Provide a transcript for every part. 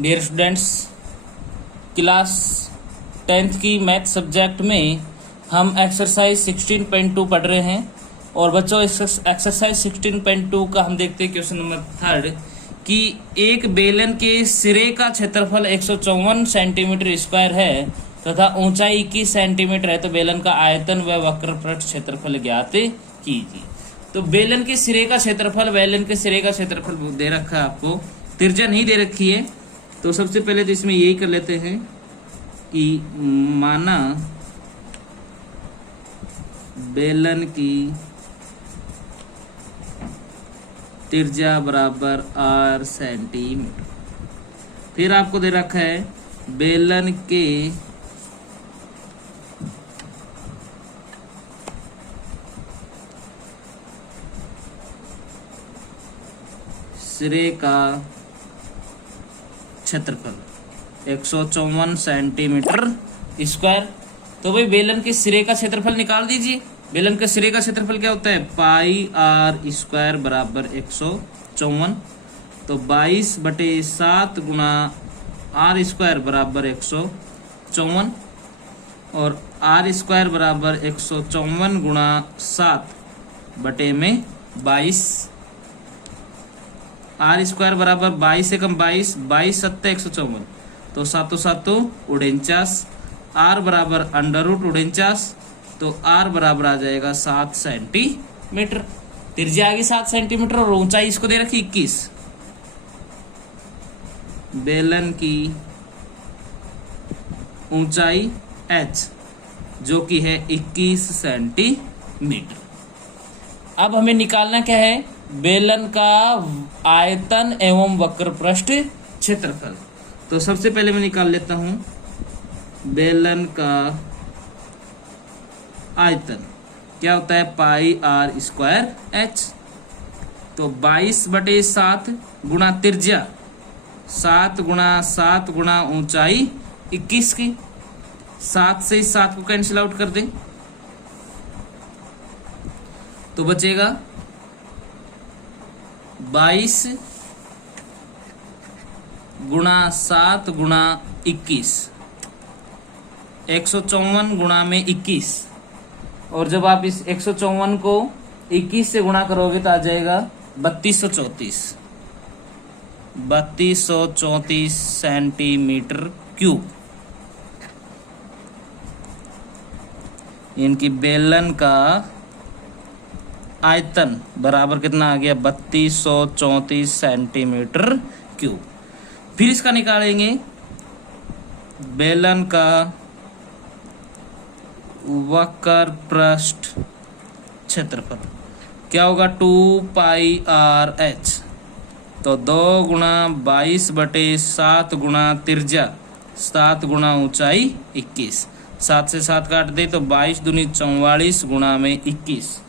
Dear students, class 10th की math subject में हम एक्सरसाइज 16.2 पढ़ रहे हैं। और बच्चों, एक्सरसाइज 16.2 का हम देखते हैं क्वेश्चन नंबर 3 कि एक बेलन के सिरे का क्षेत्रफल 154 सेंटीमीटर स्क्वायर है तथा ऊंचाई 21 सेंटीमीटर है, तो बेलन का आयतन व वक्रपृष्ठ क्षेत्रफल ज्ञात कीजिए। तो बेलन के सिरे का क्षेत्रफल दे रखा है आपको, त्रिज्या नहीं दे रखी है। तो सबसे पहले तो इसमें यही कर लेते हैं कि माना बेलन की त्रिज्या बराबर r सेंटीमीटर। फिर आपको दे रखा है बेलन के सिरे का क्षेत्रफल 154 सेंटीमीटर स्क्वायर। तो भाई बेलन के सिरे का क्षेत्रफल निकाल दीजिए। बेलन के सिरे का क्षेत्रफल क्या होता है? पाई r स्क्वायर बराबर 154। तो 22/7 गुणा r स्क्वायर बराबर 154 और r स्क्वायर बराबर 154 गुणा 7/22। r स्क्वायर बराबर 22 से कम 22, 22 सत्ते 154, तो 7 7 49, r बराबर √49, तो r बराबर आ जाएगा 7 सेंटीमीटर। त्रिज्या आ गई 7 सेंटीमीटर और ऊंचाई इसको दे रखी 21। बेलन की ऊंचाई h जो कि है 21 सेंटीमीटर। अब हमें निकालना क्या है? बेलन का आयतन एवं वक्रपृष्ठ क्षेत्रफल। तो सबसे पहले मैं निकाल लेता हूं बेलन का आयतन। क्या होता है? पाई r स्क्वायर h। तो 22/7 गुणा त्रिज्या 7 गुणा 7 गुणा ऊंचाई 21 की। 7 से 7 को कैंसिल आउट कर दें तो बचेगा 22 गुणा 7 गुणा 21, 154 गुणा में 21। और जब आप इस 154 को 21 से गुणा करोगे तो आ जाएगा 3234 सेंटीमीटर क्यूब। इनकी बेलन का आयतन बराबर कितना आ गया? 3234 सेंटीमीटर क्यूब। फिर इसका निकालेंगे बेलन का वक्रपृष्ठ क्षेत्रफल। क्या होगा? 2 पाई r h। तो 2 गुणा 22/7 गुणा त्रिज्या 7 गुणा ऊंचाई 21। 7 से 7 काट दे तो 22 दूनी 44 गुणा में 21,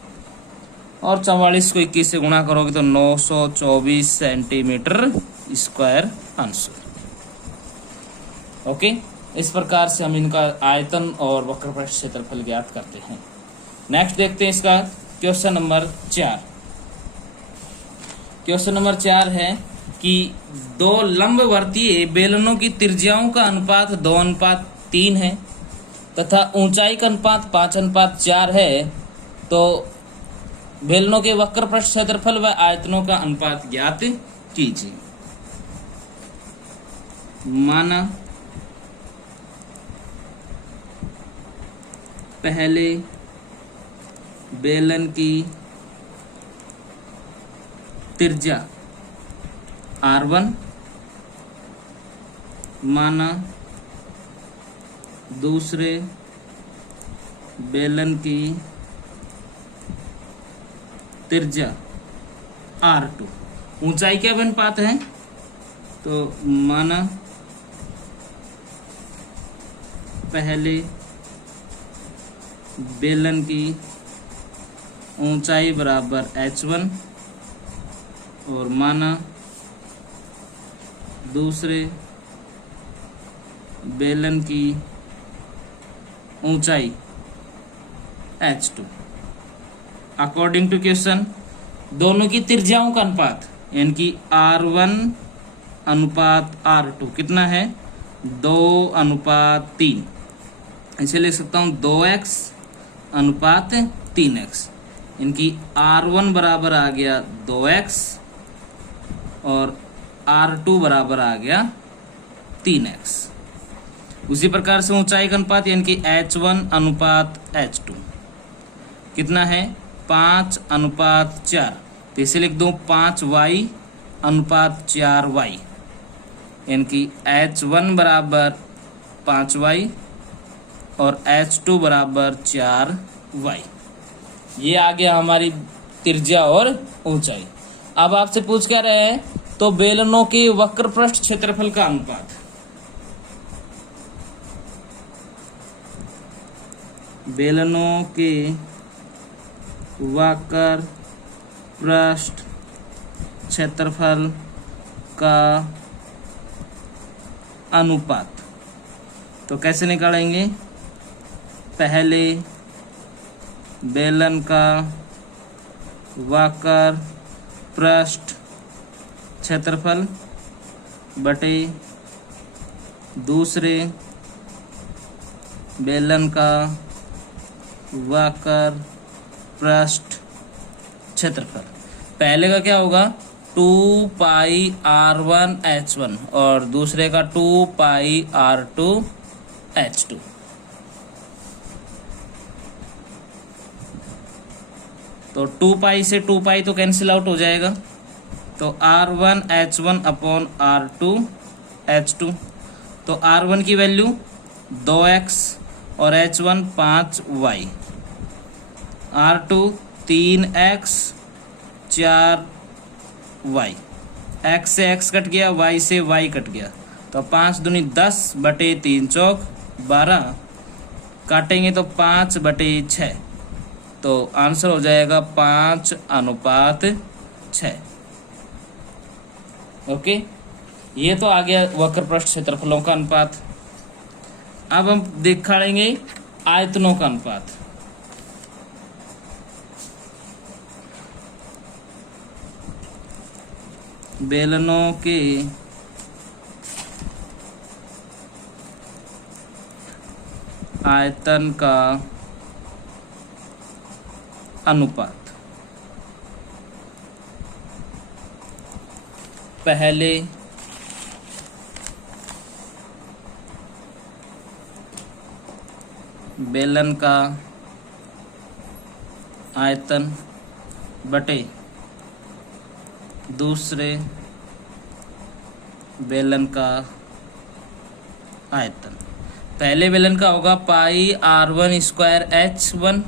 और 44 को 21 से गुणा करोगे तो 924 सेंटीमीटर स्क्वायर आंसर। ओके, इस प्रकार से हम इनका आयतन और वक्रपृष्ठ क्षेत्रफल ज्ञात करते हैं। नेक्स्ट देखते हैं इसका क्वेश्चन नंबर 4। क्वेश्चन नंबर 4 है कि दो लंबवर्तीय बेलनों की त्रिज्याओं का अनुपात 2:3 है तथा ऊंचाई का अनुपात 5:4 है। तो बेलनों के वक्रपृष्ठ क्षेत्रफल व आयतनों का अनुपात ज्ञात कीजिए। माना पहले बेलन की त्रिज्या r1, माना दूसरे बेलन की त्रिज्या r2। ऊंचाई क्या अनुपात है? तो माना पहले बेलन की ऊंचाई बराबर h1 और माना दूसरे बेलन की ऊंचाई h2। अकॉर्डिंग टू क्वेश्चन दोनों की त्रिज्याओं का अनुपात यानी कि r1 अनुपात R2 कितना है 2:3। इसे लिख सकता हूँ 2x अनुपात 3x। इनकी R1 बराबर आ गया 2x और R2 बराबर आ गया 3x। उसी प्रकार से ऊंचाई का अनुपात यानी कि H1 अनुपात H2 कितना है 5:4। तो इसे लिख दो 5y अनुपात 4y यानी कि H1 बराबर 5y और H2 बराबर 4y। ये आ गया हमारी त्रिज्या और ऊंचाई। अब आपसे पूछ क्या रहे हैं तो बेलनों की वक्र पृष्ठ क्षेत्रफल का अनुपात। बेलनों के वक्र पृष्ठ क्षेत्रफल का अनुपात तो कैसे निकालेंगे। पहले बेलन का वक्र पृष्ठ क्षेत्रफल बटे दूसरे बेलन का वक्र पृष्ठ क्षेत्रफल। पहले का क्या होगा 2πr1h1 और दूसरे का 2πr2h2। तो 2π से 2π तो कैंसिल आउट हो जाएगा। तो r1h1 अपॉन r2h2। तो r1 की वैल्यू 2x और h1 5y, r2 3x 4y। x से x कट गया, y से y कट गया। तो 5 दूनी 10 बटे 3 चौक 12 काटेंगे तो 5/6। तो आंसर हो जाएगा 5:6। ओके, ये तो आ गया वक्र पृष्ठ क्षेत्रफलों का अनुपात। अब हम दिखाएंगे आयतनों का अनुपात। बेलनों के आयतन का अनुपात। पहले बेलन का आयतन बटे दूसरे बेलन का आयतन। पहले बेलन का होगा πr1²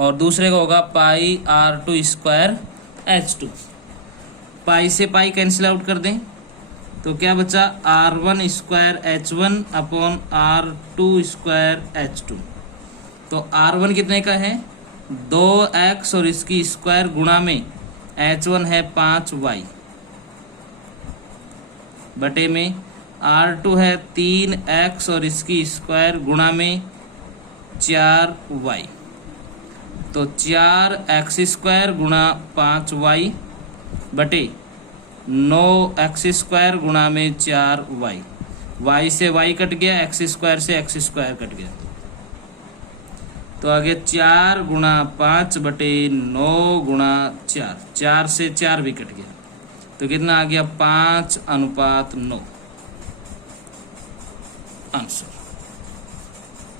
और दूसरे का होगा πr2² पाई से पाई कैंसिल आउट कर दें तो क्या बचा r1² अपॉन r2² तो r1 कितने का है 2x और इसकी स्क्वायर गुणा में h1 है 5y बटे में r2 है 3x और इसकी स्क्वायर गुणा में 4y। तो 4x² गुणा 5y बटे 9x² गुणा में 4y। y से y कट गया, x² से x² कट गया। तो आगे 4 गुणा 5 बटे 9 गुणा 4, 4 से 4 भी कट गया। तो कितना आ गया 5:9 आंसर।